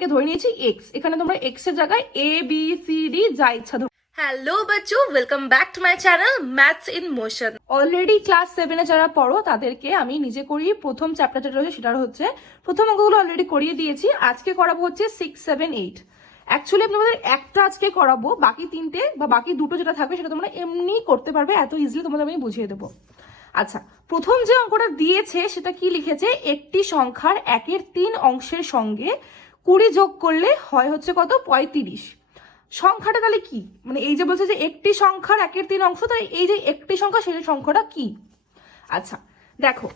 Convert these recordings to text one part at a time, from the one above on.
এটাকে ধরে নিয়েছি এক্স, এখানে তোমরা এক্স এর জায়গায় এ বি সি ডি যা ইচ্ছা ধরো। হ্যালো বাচ্চু, welcome back to my channel maths in motion. Already class 7-এ যারা পড়ো তাদেরকে আমি নিজে করি প্রথম চ্যাপ্টার যেটা রয়েছে সেটা হচ্ছে প্রথম অঙ্কগুলো অলরেডি করিয়ে দিয়েছি। আজকে করাবো হচ্ছে 6, 7, 8। অ্যাকচুয়ালি তোমাদের একটা আজকে করাবো, বাকি তিনটে বা বাকি দুটো যেটা থাকবে সেটা তোমরা এমনি করতে পারবে, এত ইজিলি তোমাদের আমি বুঝিয়ে দেবো। আচ্ছা, প্রথম যে অঙ্কটা দিয়েছে সেটা কি লিখেছে, একটি সংখ্যার 1/3 অংশের সঙ্গে 20 যোগ করলে হয় হচ্ছে কত, 35। সংখ্যাটা তাহলে কি, মানে এই যে বলছে যে একটি সংখ্যার 1/3 অংশ, তাই এই যে একটি সংখ্যা সেই সংখ্যাটা কি। আচ্ছা দেখো,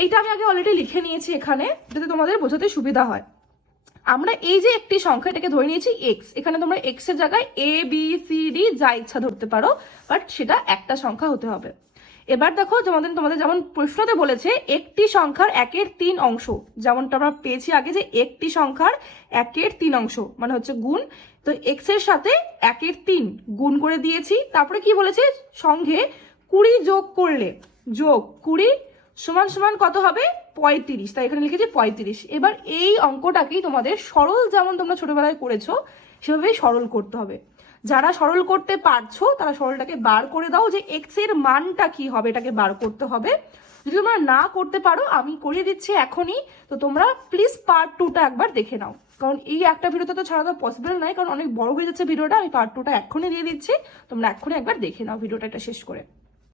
এইটা আমি আগে অলরেডি লিখে নিয়েছি এখানে যাতে তোমাদের বোঝাতে সুবিধা হয়। আমরা এই যে একটি সংখ্যা এটাকে ধরে নিয়েছি এক্স, এখানে তোমরা এক্স এর জায়গায় এ বি সি ডি যা ইচ্ছা ধরতে পারো, বাট সেটা একটা সংখ্যা হতে হবে। এবার দেখো তোমাদের যেমন প্রশ্নতে বলেছে একটি সংখ্যার 1/3 অংশ, যেমনটা আমরা পেয়েছি আগে যে একটি সংখ্যার 1/3 অংশ মানে হচ্ছে গুণ, তো এক্স এর সাথে 1/3 গুণ করে দিয়েছি। তারপরে কি বলেছে, সঙ্গে 20 যোগ করলে, যোগ 20 সমান সমান কত হবে, 35। তাই এখানে লিখেছি 35। এবার এই অঙ্কটাকেই তোমাদের সরল, যেমন তোমরা ছোটবেলায় করেছো সেভাবেই সরল করতে হবে। যারা সরল করতে পারছো তারা সরলটাকে বার করে দাও, যে এক্স এর মানটা কি হবে এটাকে বার করতে হবে। যদি তোমরা না করতে পারো আমি করিয়ে দিচ্ছি এখনই, তো তোমরা প্লিজ পার্ট 2টা একবার দেখে নাও, কারণ এই একটা ভিডিওতে তো ছাড়া তো পসিবল নয়, কারণ অনেক বড় হয়ে যাচ্ছে ভিডিওটা। আমি পার্ট 2টা এখনই দিয়ে দিচ্ছি, তোমরা এখনই একবার দেখে নাও ভিডিওটা এটা শেষ করে।